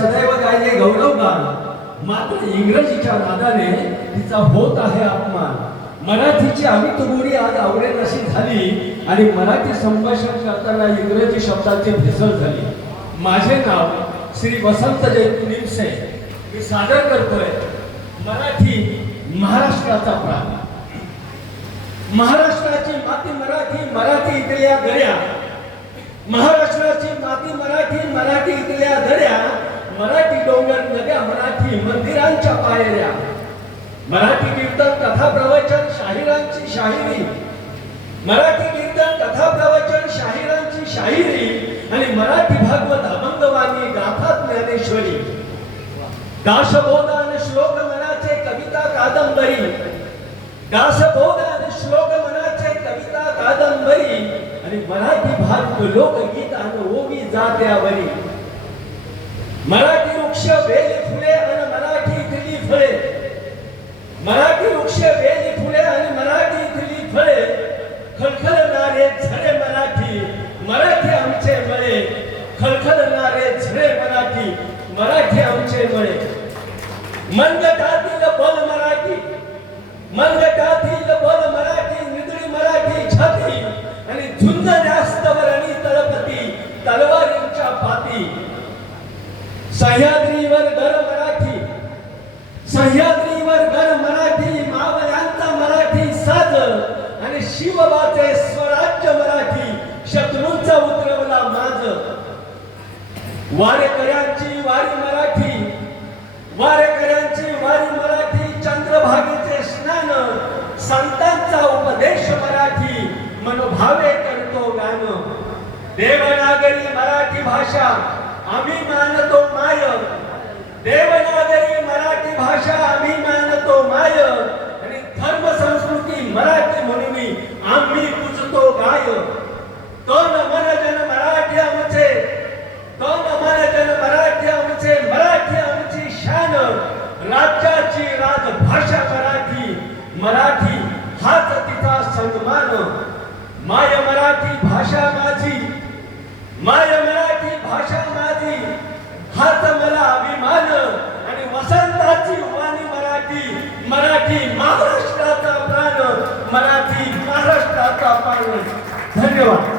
सदैव गायले गौरवगान, मात्र इंग्रजीच्या नादाने तिचा होत आहे अपमान. मराठीची अमित गोडी आज आवडेनाशी झाली आणि मराठी संभाषण करताना इंग्रजी शब्दाची भेसळ झाली. माझे नाव श्री वसंत जयंती निमसे. मी सादर करतोय मराठी महाराष्ट्राचा प्राण. महाराष्ट्राची माती मराठी, मराठी इथल्या दर्या. महाराष्ट्राची माती मराठी, मराठी इथल्या दर्या. मराठी डोंगर नद्या, मराठी मंदिरांच्या पायऱ्या. मराठी कीर्तन कथा प्रवचन शाहिरांची शाहिरी. मराठी कीर्तन कथा प्रवचन शाहिरांची शाहिरी आणि मराठी भागवत अभंगवाणी गाथा ज्ञानेश्वरी. दासबोधान श्लोक मनाचे कविता कादंबरी. दासबोधान श्लोक मनाचे कविता कादंबरी आणि मराठी भागवत लोकगीत आणि ओवी जात्यावरी. मराठी वृक्ष वेली फुले आणि मराठी इथली फळे. मराठी वृक्ष वेली फुले आणि मराठी इथली फळे. खळखळणारे झरे मराठी, मराठी आमचे मळे. खळखळणारे झरे मराठी, मराठी आमचे मळे. मनगटातील बल मराठी, मनगटातील बल मराठी. निधडी मराठी छाती आणि झुंज जास्तवर आणि तळपती तलवारींच्या पाती. सह्याद्रीवर घर मराठी, सह्याद्रीवर घर मराठी. मावळ्यांचा मराठी साज आणि शिवबाचे स्वराज्य मराठी. शत्रूंचा उतरवला माज. वारेकऱ्यांची वारी मराठी, वारेकऱ्यांची वारी मराठी. चंद्रभागेचे स्नान, संतांचा उपदेश मराठी. मनोभावे करतो गान. देवनागरी मराठी भाषा आम्ही मानतो माय. देवनागरी मराठी भाषा आम्ही मानतो माय आणि धर्म संस्कृती मराठी म्हणून आम्ही पूजतो गाय. तन मन जन मराठी आमचे, तन मन जन मराठी आमचे. मराठी आमची शान, राज्याची राजभाषा मराठी. मराठी हाच तिचा सन्मान. माय मराठी भाषा माझी, माय मराठी भाषा माझी. हाच मला अभिमान आणि वसंताची वाणी मराठी. मराठी महाराष्ट्राचा प्राण, मराठी महाराष्ट्राचा प्राण. धन्यवाद.